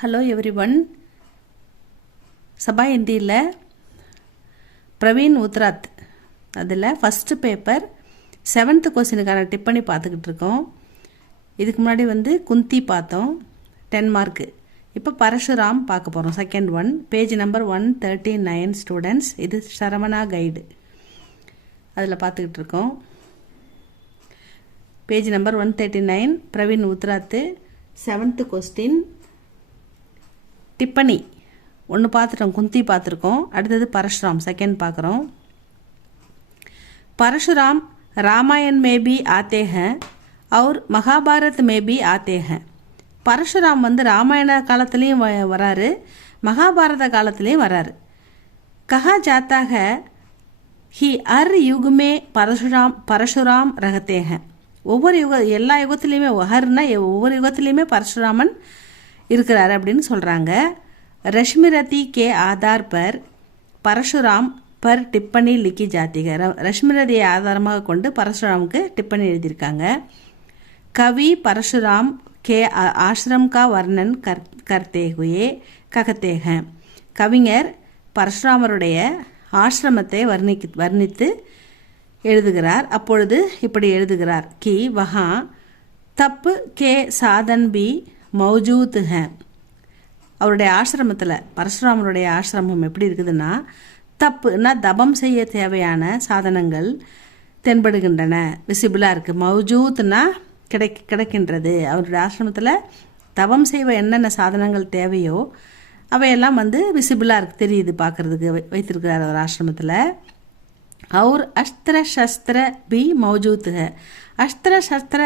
Hello everyone. சபா ஹிந்தியில் பிரவீன் உத்ராத் அதில் first paper 7th கொஸ்டினுக்கான டிப்பணி பார்த்துக்கிட்டு இருக்கோம். இதுக்கு முன்னாடி குந்தி பார்த்தோம், 10 மார்க்கு. இப்போ பரசுராம் பார்க்க போகிறோம். Second one, page number 139 students. இது சரவணா கைடு, அதில் பார்த்துக்கிட்டு இருக்கோம். பேஜ் நம்பர் 139, பிரவீன் உத்ராத்து, 7th கொஸ்டின் டிப்பணி. ஒன்று பார்த்துட்டோம், குந்தி பார்த்துருக்கோம். அடுத்தது பரசுராம், செகண்ட் பார்க்குறோம். परशुराम रामायण में भी आते हैं और महाभारत में भी आते हैं. பரசுராம் ராமாயண காலத்துலேயும் வராரு, மகாபாரத காலத்துலேயும் வராரு. कहा जाता है कि हर युग में परशुराम रहते हैं. ஒவ்வொரு எல்லா யுகத்துலேயுமே ஹர்னா ஒவ்வொரு யுகத்துலேயுமே பரசுராமன் இருக்கிறாரு அப்படின்னு சொல்கிறாங்க. रश्मिरथी के आधार पर परशुराम पर टिप्पणी लिखी जाती है. रश्मिरथिயை ஆதாரமாக கொண்டு பரசுராமுக்கு டிப்பணி எழுதியிருக்காங்க. कवि परशुराम के आश्रम का वर्णन करते हुए कहते हैं. கவிஞர் பரசுராமருடைய ஆசிரமத்தை வர்ணித்து எழுதுகிறார். அப்பொழுது இப்படி எழுதுகிறார் कि वहाँ तप के साधन भी मौजूद हैं. அவருடைய ஆசிரமத்தில், பரசுராமருடைய ஆசிரமம் எப்படி இருக்குதுன்னா, தப்புனா தபம் செய்ய தேவையான சாதனங்கள் தென்படுகின்றன, விசிபிளாக இருக்குது. மௌஜூத்னா கிடைக்கின்றது. அவருடைய ஆசிரமத்தில் தபம் செய்வ என்னென்ன சாதனங்கள் தேவையோ அவையெல்லாம் விசிபிளாக இருக்குது, தெரியுது, பார்க்குறதுக்கு வைத்திருக்கிறார் அவர் ஆசிரமத்தில். அவர் அஸ்திர சஸ்திர பி மௌஜூத்துக. அஸ்திர சஸ்திர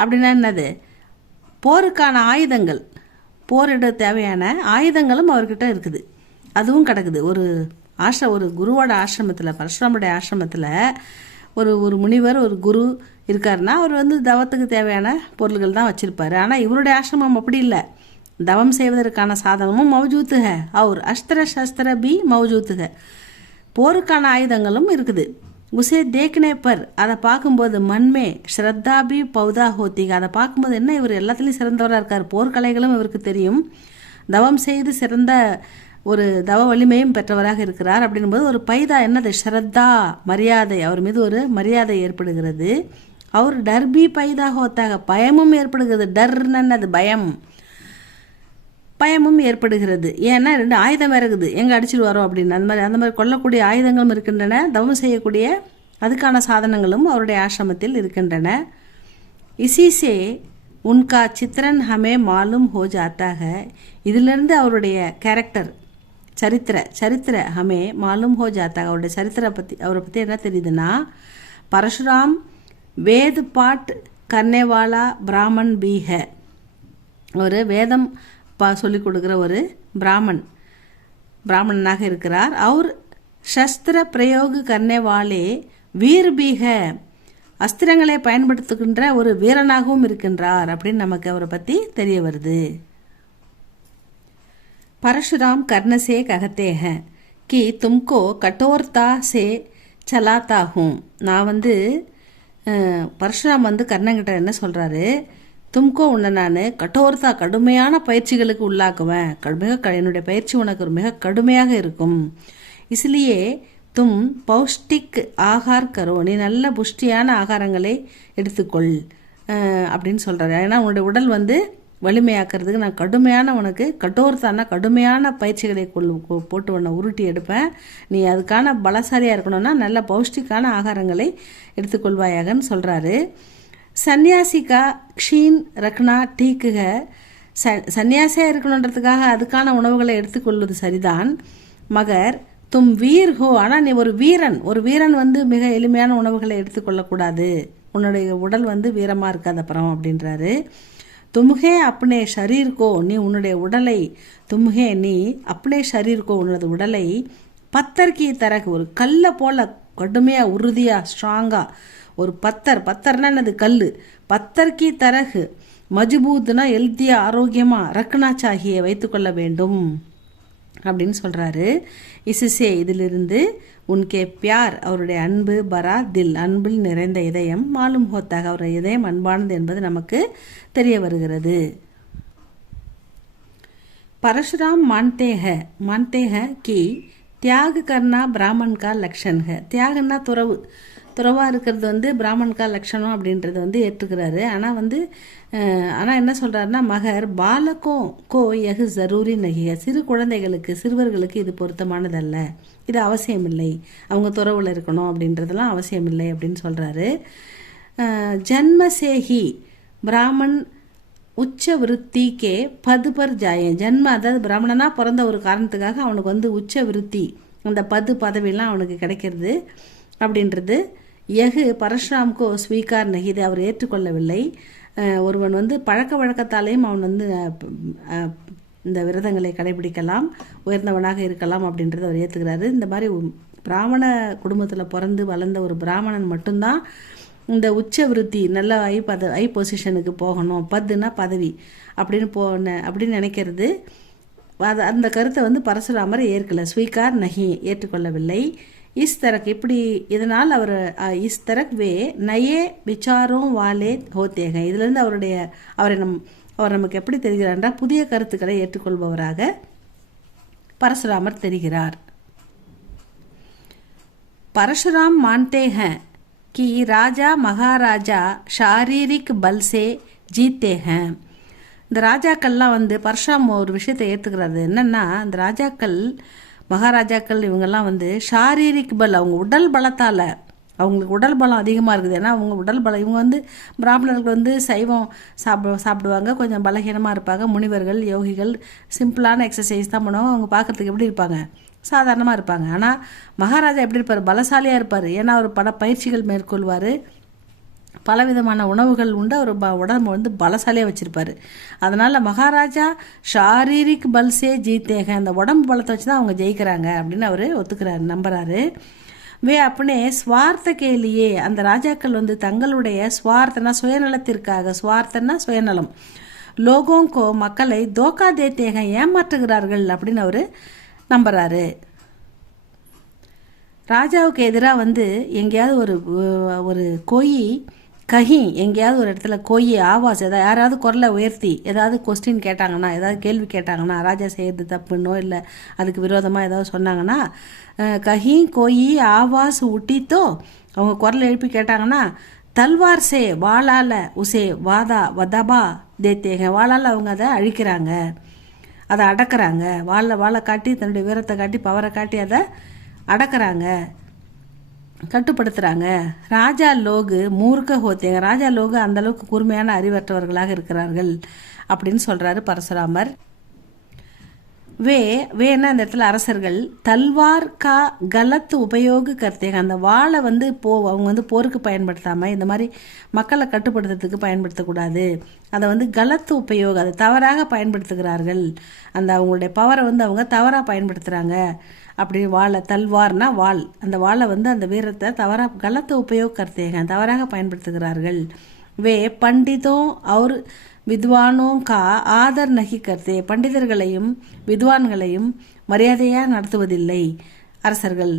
அப்படின்னா என்னது? போருக்கான ஆயுதங்கள், போரிட தேவையான ஆயுதங்களும் அவர்கிட்ட இருக்குது, அதுவும் கிடக்குது. ஒரு குருவோட ஆசிரமத்தில், பரசுராமுடைய ஆசிரமத்தில் ஒரு முனிவர், ஒரு குரு இருக்காருன்னா அவர் தவத்துக்கு தேவையான பொருள்கள் தான் வச்சுருப்பார். ஆனால் இவருடைய ஆசிரமம் அப்படி இல்லை. தவம் செய்வதற்கான சாதனமும் மௌஜூத்துக. அவர் அஸ்திர சஸ்திர பி மௌஜூத்துக. போருக்கான ஆயுதங்களும் இருக்குது. உசே தேக்னே பர், அதை பார்க்கும்போது மண்மே ஸ்ரத்தா பி பௌதா ஹோத்திக. அதை பார்க்கும்போது என்ன, இவர் எல்லாத்துலேயும் சிறந்தவராக இருக்கார், போர்க்கலைகளும் இவருக்கு தெரியும், தவம் செய்து சிறந்த ஒரு தவ வலிமையும் பெற்றவராக இருக்கிறார். அப்படின்போது ஒரு பைதா என்னது, ஸ்ரத்தா, மரியாதை, அவர் மீது ஒரு மரியாதை ஏற்படுகிறது. அவர் டர்பி பைதா ஹோத்தாக, பயமும் ஏற்படுகிறது. டர்னது பயமும் ஏற்படுகிறது. ஏன்னா 2 ஆயுதம் இருக்குது, எங்கே அடிச்சுட்டு வரோம் அப்படின்னு. அந்த மாதிரி கொல்லக்கூடிய ஆயுதங்களும் இருக்கின்றன, தவம் செய்யக்கூடிய அதுக்கான சாதனங்களும் அவருடைய ஆசிரமத்தில் இருக்கின்றன. இசிசே உன்கா சித்திரன் ஹமே மாலும் ஹோ ஜாத்தா ஹை. இதிலிருந்து அவருடைய கேரக்டர், சரித்திர ஹமே மாலும் ஹோ ஜாத்தா. அவருடைய அவரை பற்றி என்ன தெரியுதுன்னா, பரசுராம் வேத பாட் கர்னேவாலா பிராமன் பி ஹை. ஒரு வேதம் சொல்லிக் கொடுக்குற ஒரு பிராமணனாக இருக்கிறார். அவர் சஸ்திர பிரயோக கர்னேவாலே வீர் பீக, அஸ்திரங்களை பயன்படுத்துகின்ற ஒரு வீரனாகவும் இருக்கின்றார் அப்படின்னு நமக்கு அவரை பற்றி தெரிய வருது. परशुराम कर्ण से कहते हैं कि तुमको कठोरता से चलाता हूँ. நான் பரசுராம் கர்ணங்கிட்ட என்ன சொல்கிறாரு, தும்கோ உன்னை நான் கட்டோர்த்தா, கடுமையான பயிற்சிகளுக்கு உள்ளாக்குவேன், என்னுடைய பயிற்சி உனக்கு மிக கடுமையாக இருக்கும். இஸ்லியே தும் பௌஷ்டிக் ஆகார் கரோ, நீ நல்ல புஷ்டியான ஆகாரங்களை எடுத்துக்கொள் அப்படின்னு சொல்கிறாரு. ஏன்னா உன்னுடைய உடல் வலிமையாக்கிறதுக்கு நான் கடுமையான, உனக்கு கட்டோர்த்தானா கடுமையான பயிற்சிகளை போட்டு உன்னை உருட்டி எடுப்பேன். நீ அதுக்கான பலசாலியாக இருக்கணும்னா நல்ல பௌஷ்டிக்கான ஆகாரங்களை எடுத்துக்கொள்வாயாகன்னு சொல்கிறாரு. சன்னியாசிக்கா க்ஷீன் ரக்னா டீக்குக. சன்னியாசியாக இருக்கணுன்றதுக்காக அதுக்கான உணவுகளை எடுத்துக்கொள்வது சரிதான். மகர் தும் வீர் ஹோ, ஆனால் நீ ஒரு வீரன் மிக எளிமையான உணவுகளை எடுத்துக்கொள்ளக்கூடாது, உன்னுடைய உடல் வீரமாக இருக்காது அப்புறம் அப்படின்றாரு. தும்ஹே அப்னே ஷரீர்கோ, நீ உன்னுடைய உடலை, தும்ஹே நீ அப்னே ஷரீர்கோ, உன்னது உடலை பத்தர்கி தரகு, ஒரு கல்லை போல கடுமையாக உறுதியாக ஸ்ட்ராங்காக, ஒரு பத்தர்னா என்னது, கல், பத்தர்கி தரகு மஜ்பூத்னா ஹெல்த்தியாக ஆரோக்கியமாக, ரக்னா சாகியை வைத்துக்கொள்ள வேண்டும் அப்படின்னு சொல்கிறாரு. இசுசே இதிலிருந்து உன்கே பியார், அவருடைய அன்பு, பரா தில், அன்பில் நிறைந்த இதயம், மாலும் ஹோத்தாக, அவருடைய இதயம் அன்பானது என்பது நமக்கு தெரிய வருகிறது. परशुराम मानते हैं कि त्याग करना ब्राह्मण का लक्षण है. தியாகன்னா துறவாக இருக்கிறது வந்து பிராமணக்கா லட்சணம் அப்படின்றது வந்து ஏற்றுக்கிறாரு. ஆனால் என்ன சொல்கிறாருன்னா, மகர் பாலக்கும் கோ எகு ஜரூரி நகிய, சிறு குழந்தைகளுக்கு சிறுவர்களுக்கு இது பொருத்தமானதல்ல, இது அவசியமில்லை, அவங்க துறவில் இருக்கணும் அப்படின்றதெல்லாம் அவசியமில்லை அப்படின்னு சொல்கிறாரு. ஜன்மசேஹி பிராமன் உச்ச விருத்திக்கே பது பர் ஜாயம். அதாவது பிராமணனாக பிறந்த ஒரு காரணத்துக்காக அவனுக்கு வந்து உச்ச விருத்தி, அந்த பதவியெல்லாம் அவனுக்கு கிடைக்கிறது அப்படின்றது. எகு பரசுராம்கோ ஸ்வீகார் நகி, இதை அவர் ஏற்றுக்கொள்ளவில்லை. ஒருவன் வந்து பழக்க வழக்கத்தாலேயும் அவன் வந்து இந்த விரதங்களை கடைபிடிக்கலாம், உயர்ந்தவனாக இருக்கலாம் அப்படின்றத அவர் ஏற்றுக்கிறாரு. இந்த மாதிரி பிராமண குடும்பத்தில் பிறந்து வளர்ந்த ஒரு பிராமணன் மட்டும்தான் இந்த உச்ச விருத்தி, நல்ல ஐ பொசிஷனுக்கு போகணும், பத்துனா பதவி அப்படின்னு நினைக்கிறது. அந்த கருத்தை வந்து பரசுராமர் ஏற்கலை, ஸ்வீகார் நகி, ஏற்றுக்கொள்ளவில்லை. இஸ்தரக் இப்படி இதனால் அவர் இஸ்தரக் வே நயே விசாரம் வாலே ஹோத்தேக, இதுலேருந்து அவர் நமக்கு எப்படி தெரிகிறார்னா, புதிய கருத்துக்களை ஏற்றுக்கொள்பவராக பரசுராமர் தெரிகிறார். பரசுராம் மான்தே हैं कि ராஜா மகாராஜா ஷாரீரிக் பல் சே ஜீத்தே हैं. இந்த ராஜாக்கள்லாம் வந்து பரசுராம் ஒரு விஷயத்தை ஏற்றுக்கிறாரு. என்னென்னா, இந்த ராஜாக்கள் மகாராஜாக்கள் இவங்கெல்லாம் வந்து ஷாரீரிக் பல், அவங்க உடல் பலத்தால், அவங்களுக்கு உடல் பலம் அதிகமாக இருக்குது. ஏன்னா அவங்க உடல் பலம், இவங்க வந்து பிராமணர்கள் வந்து சைவம் சாப்பிடுவாங்க, கொஞ்சம் பலகீனமாக இருப்பாங்க. முனிவர்கள் யோகிகள் சிம்பிளான எக்ஸசைஸ் தான் பண்ணுவாங்க. அவங்க பார்க்குறதுக்கு எப்படி இருப்பாங்க, சாதாரணமாக இருப்பாங்க. ஆனால் மகாராஜா எப்படி இருப்பார், பலசாலியாக இருப்பார். ஏன்னா அவர் பல பயிற்சிகள் மேற்கொள்வார், பலவிதமான உணவுகள் உண்டு, அவர் உடம்பு வந்து பலசாலியாக வச்சுருப்பார். அதனால் மகாராஜா ஷாரீரிக் பல்சே ஜீத்தேக, அந்த உடம்பு பலத்தை வச்சு தான் அவங்க ஜெயிக்கிறாங்க அப்படின்னு அவர் ஒத்துக்கிறாரு, நம்புறாரு. வே அப்பனே ஸ்வார்த்த கேலியே, அந்த ராஜாக்கள் வந்து தங்களுடைய ஸ்வார்த்தனா சுயநலத்திற்காக, ஸ்வார்த்தனா சுயநலம், லோகோங்கோ மக்களை தோக்கா தேத்தேக, ஏமாற்றுகிறார்கள் அப்படின்னு அவர் நம்புறாரு. ராஜாவுக்கு எதிராக வந்து எங்கேயாவது ஒரு கோயி கஹி, எங்கேயாவது ஒரு இடத்துல கோயி ஆவாஸ், ஏதாவது யாராவது குரலை உயர்த்தி ஏதாவது கொஸ்டின் கேட்டாங்கன்னா, ஏதாவது கேள்வி கேட்டாங்கன்னா, ராஜா செய்கிறது தப்புன்னோ இல்லை அதுக்கு விரோதமாக ஏதாவது சொன்னாங்கன்னா, கஹி கோயி ஆவாஸ் உட்டித்தோ, அவங்க குரலை எழுப்பி கேட்டாங்கன்னா, தல்வார் சே வாளால் உசே வதபா தேத்தேங்க, வாளால் அவங்க அதை அழிக்கிறாங்க, அதை அடக்கிறாங்க. வாழை காட்டி, தன்னுடைய வீரத்தை காட்டி, பவரை காட்டி அதை அடக்கிறாங்க, கட்டுப்படுத்துகிறாங்க. ராஜா லோகு மூர்க்க ஹோத்தேங்க, ராஜா லோகு அந்தளவுக்கு கூர்மையான அறிவற்றவர்களாக இருக்கிறார்கள் அப்படின்னு சொல்கிறாரு பரசுராமர். வேன்னா அந்த இடத்துல அரசர்கள் தல்வார் கா கலத்து உபயோக கர்த்தேங்க, அந்த வாளை வந்து அவங்க வந்து போருக்கு பயன்படுத்தாமல் இந்த மாதிரி மக்களை கட்டுப்படுத்துறதுக்கு பயன்படுத்தக்கூடாது. அதை வந்து கலத்து உபயோகம், அதை தவறாக பயன்படுத்துகிறார்கள், அந்த அவங்களுடைய பவரை வந்து அவங்க தவறாக பயன்படுத்துகிறாங்க அப்படி. வாழை தல்வார்னா வாள், அந்த வாளை வந்து அந்த வீரத்தை தவறாக கலத்து உபயோக கர்த்தேங்க, தவறாக பயன்படுத்துகிறார்கள். வே பண்டிதோம் அவர் வித்வானோம் கா ஆதர் நகி கர்த்தே, பண்டிதர்களையும் வித்வான்களையும் மரியாதையாக நடத்துவதில்லை அரசர்கள்.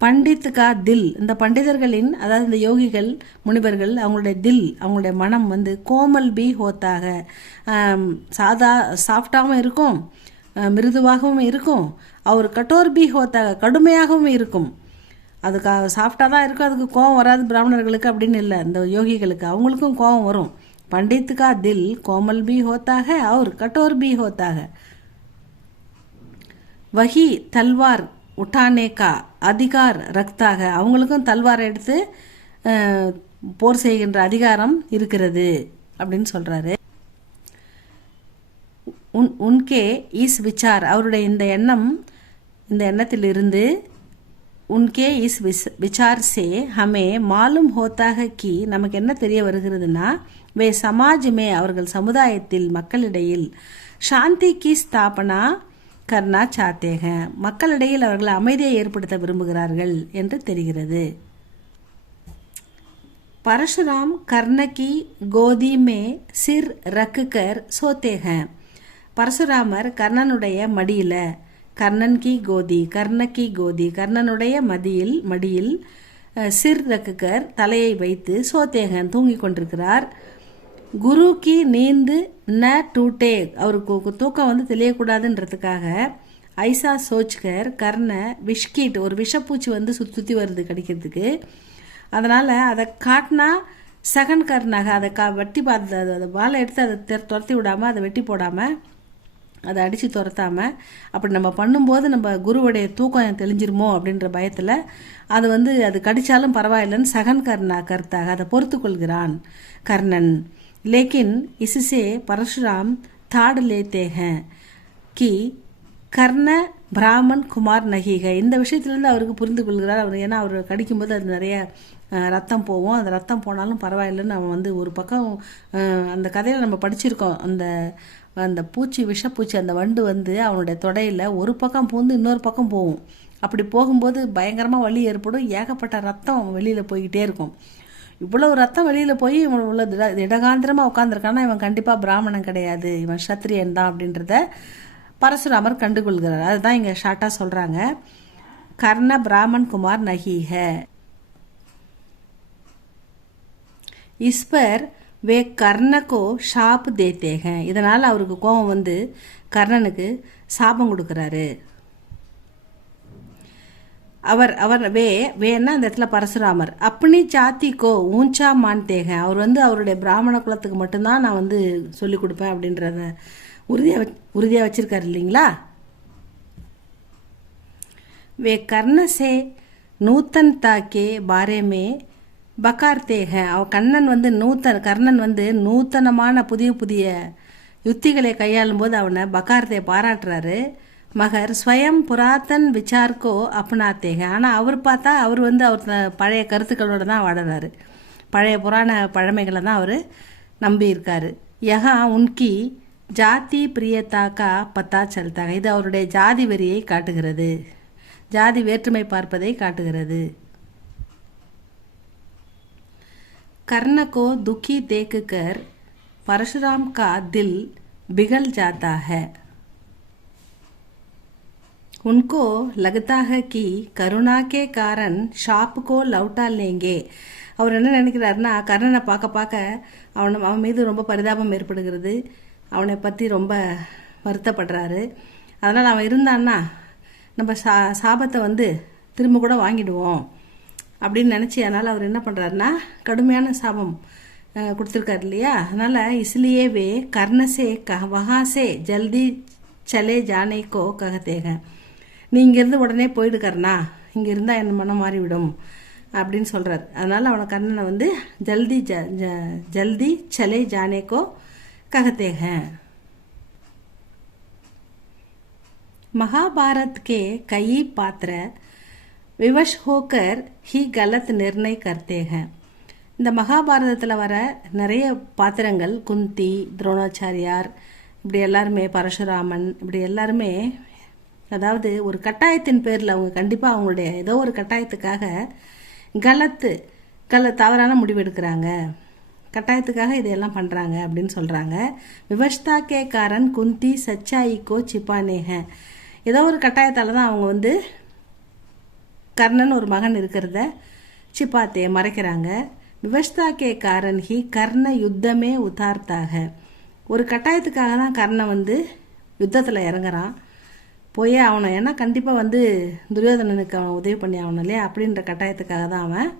பண்டித் கா தில், இந்த பண்டிதர்களின், அதாவது இந்த யோகிகள் முனிவர்கள், அவங்களுடைய தில், அவங்களுடைய மனம் வந்து கோமல் பி ஹோத்தாக, சாஃப்டாகவும் இருக்கும், மிருதுவாகவும் இருக்கும். அவர் கட்டோர் பி ஹோத்தாக, கடுமையாகவும் இருக்கும். அதுக்கு சாஃப்டாக தான் இருக்கும், அதுக்கு கோபம் வராது பிராமணர்களுக்கு அப்படின்னு இல்லை, இந்த யோகிகளுக்கு அவங்களுக்கும் கோபம் வரும். பண்டித்துக்கா தில் கோமல் பி ஹோத்தாக அவர் கட்டோர் பி ஹோத்தாக. வஹி தல்வார் உட்டானே கா அதிகார் ரக்தாக, அவங்களுக்கும் தல்வாரை எடுத்து போர் செய்கின்ற அதிகாரம் இருக்கிறது அப்படின்னு சொல்கிறாரு. உன்கே இஸ் விசார், அவருடைய இந்த எண்ணத்திலிருந்து உன்கே இஸ் விசார் சே ஹமே மாலும் ஹோத்தாக கி, நமக்கு என்ன தெரிய வருகிறதுனா, வே சமாஜ்மே, அவர்கள் சமுதாயத்தில் மக்களிடையில் சாந்தி கி ஸ்தாபனா கர்னா சாத்தேக, மக்களிடையில் அவர்கள் அமைதியை ஏற்படுத்த விரும்புகிறார்கள் என்று தெரிகிறது. பரசுராம் கர்ணகி கோதி மே சிர் ரக்குகர் சோத்தேக, பரசுராமர் கர்ணனுடைய மடியில், கர்ணன் கி கோதி கர்ணனுடைய மடியில் சிர் ரக்குகர் தலையை வைத்து சோத்தேகன் தூங்கி கொண்டிருக்கிறார். குரு கி நீந்து ந டூட்டே, அவருக்கு தூக்கம் வந்து தெரியக்கூடாதுன்றதுக்காக ஐசா சோச்கர் கர்ண விஷக்கீட், ஒரு விஷப்பூச்சி வந்து சுற்றி வருது கடிக்கிறதுக்கு. அதனால் அதை காட்டினா சகன் கர்ணாக அதை வெட்டி பார்த்து அதை வாழை எடுத்து அதை துரத்தி விடாமல், அதை வெட்டி போடாமல், அதை அடித்து துரத்தாமல், அப்படி நம்ம பண்ணும்போது நம்ம குருவுடைய தூக்கம் தெளிஞ்சிருமோ அப்படின்ற பயத்தில் அது வந்து அது கடித்தாலும் பரவாயில்லைன்னு சகன் கர்ணா கருத்தாக அதை பொறுத்து கொள்கிறான் கர்ணன். लेकिन इससे परशुराम ताड़ लेते हैं कि கர்ண பிராமன் குமார் நகிக. இந்த விஷயத்துலேருந்து அவருக்கு புரிந்து கொள்கிறார். அவர் ஏன்னா அவர் கடிக்கும்போது அது நிறைய ரத்தம் போகும், அந்த ரத்தம் போனாலும் பரவாயில்லைன்னு அவன் வந்து ஒரு பக்கம் அந்த கதையில் நம்ம படிச்சிருக்கோம். அந்த பூச்சி விஷப்பூச்சி அந்த வண்டு வந்து அவனுடைய தொடையில் ஒரு பக்கம் பூந்து இன்னொரு பக்கம் போகும். அப்படி போகும்போது பயங்கரமாக வலி ஏற்படும், ஏகப்பட்ட ரத்தம் வெளியில் போய்கிட்டே இருக்கும். இவ்வளவு ரத்தம் வெளியில் போய் இவன் உள்ள திடகாந்திரமாக உட்காந்துருக்கான்னா இவன் கண்டிப்பாக பிராமணன் கிடையாது, இவன் சத்திரியன் தான் அப்படின்றத பரசுராமர் கண்டுகொள்கிறார். அதுதான் இங்கே ஷார்ட்டாக சொல்கிறாங்க, கர்ண பிராமன் குமார் நஹி ஹை. इस पर वे கர்ண கோ ஷாப் தேத்தே हैं. இதனால் அவருக்கு கோபம் வந்து கர்ணனுக்கு சாபம் கொடுக்குறாரு. அவர் வேன்னா அந்த இடத்துல பரசுராமர் அப்படி ஜாத்திக்கோ ஊஞ்சா மான்தேக, அவர் வந்து அவருடைய பிராமண குலத்துக்கு மட்டும்தான் நான் வந்து சொல்லி கொடுப்பேன் அப்படின்றத உறுதியாக வச்சிருக்காரு இல்லைங்களா. வே கர்ண சே நூத்தன்தா கே பாரே மே பகார்த்தேக, கர்ணன் வந்து நூத்தனமான புதிய யுத்திகளை கையாளும் போது அவனை பகார்த்தே பாராட்டுறாரு. மகர் ஸ்வயம் புராத்தன் விசார்க்கோ அப்னாத்தேக, ஆனால் அவர் பார்த்தா அவர் வந்து அவர் பழைய கருத்துக்களோடு தான் வாடுறாரு, பழைய புராண பழமைகளை தான் அவர் நம்பி இருக்காரு. யஹா உன்கி ஜாதி பிரியத்தாக்கா பத்தா சல்தாக, இது அவருடைய ஜாதி வெறியை காட்டுகிறது, ஜாதி வேற்றுமை பார்ப்பதை காட்டுகிறது. கர்ண கோ துக்கி தேக்குकर பரசுராம் கா தில் பிகல் जाता है. उनको लगता है कि करुणा के कारण शाप को लौटा लेंगे. அவர் என்ன நினைக்கிறாருன்னா, கர்ணனை பார்க்க அவன் மீது ரொம்ப பரிதாபம் ஏற்படுகிறது, அவனை பற்றி ரொம்ப வருத்தப்படுறாரு. அதனால் அவன் இருந்தான்னா நம்ம சாபத்தை வந்து திரும்ப கூட வாங்கிடுவோம் அப்படின்னு நினச்சி, அதனால் அவர் என்ன பண்ணுறாருன்னா கடுமையான சாபம் கொடுத்துருக்காரு இல்லையா. அதனால் இஸ்லியேவே கர்ணசே வகாசே ஜல்தி சலே ஜானேக்கோ ககத்தேக, நீ இங்கேருந்து உடனே போயிடு கர்ணா, இங்கே இருந்தால் என் மனம் மாறிவிடும் அப்படின்னு சொல்கிறார். அதனால் அவனை கர்ணனை வந்து ஜல்தி சலே ஜானேக்கோ ககத்தேக. महाभारत के कई पात्र विवश होकर ही गलत निर्णय करते हैं. இந்த மகாபாரதத்தில் வர நிறைய பாத்திரங்கள், குந்தி, துரோணாச்சாரியார், இப்படி எல்லாருமே, பரசுராமன், இப்படி எல்லாருமே, அதாவது ஒரு கட்டாயத்தின் பேரில் அவங்க கண்டிப்பாக அவங்களுடைய ஏதோ ஒரு கட்டாயத்துக்காக தவறான முடிவு எடுக்கிறாங்க, கட்டாயத்துக்காக இதையெல்லாம் பண்ணுறாங்க அப்படின்னு சொல்கிறாங்க. விவஸ்தா கே காரன் குந்தி சச்சாயிக்கோ சிப்பானேக, ஏதோ ஒரு கட்டாயத்தால் தான் அவங்க வந்து கர்ணன் ஒரு மகன் இருக்கிறத சிப்பாத்தையை மறைக்கிறாங்க. விவஸ்தா கே காரன் ஹி கர்ண யுத்தமே உதார்த்தாக, ஒரு கட்டாயத்துக்காக தான் கர்ணன் வந்து யுத்தத்தில் இறங்குறான், போயே ஆகணும், ஏன்னா கண்டிப்பாக வந்து துரியோதனனுக்கு அவன் உதவி பண்ணி ஆகணும் இல்லையா, அப்படின்ற கட்டாயத்துக்காக தான் அவன்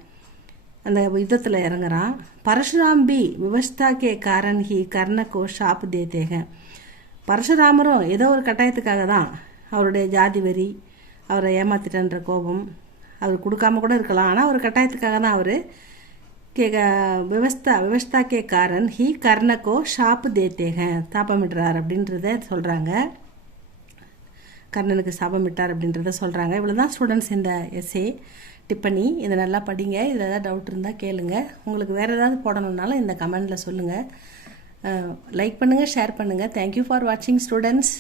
அந்த யுத்தத்தில் இறங்குறான். பரசுராம்பி விவஸ்தா கே காரன் ஹி கர்ணக்கோ ஷாப் தேத்தேக, பரசுராமரும் ஏதோ ஒரு கட்டாயத்துக்காக தான், அவருடைய ஜாதி வெறி, அவரை ஏமாத்திட்டன்ற கோபம், அவர் கொடுக்காம கூட இருக்கலாம், ஆனால் ஒரு கட்டாயத்துக்காக தான் அவர் விவஸ்தா கே காரன் ஹி கர்ணக்கோ ஷாப் தேத்தேக, தாப்பமிடுறார் அப்படின்றத சொல்கிறாங்க, கர்ணனுக்கு சாபமிட்டார் அப்படின்றத சொல்கிறாங்க. இவ்வளோ தான் ஸ்டூடெண்ட்ஸ் இந்த எஸ்ஏ டிப்பனி. இதை நல்லா படிங்க. இதில் ஏதாவது டவுட் இருந்தால் கேளுங்க. உங்களுக்கு வேறு ஏதாவது போடணுன்னாலும் இந்த கமெண்டில் சொல்லுங்கள். லைக் பண்ணுங்கள், ஷேர் பண்ணுங்கள். தேங்க்யூ ஃபார் வாட்சிங் ஸ்டூடெண்ட்ஸ்.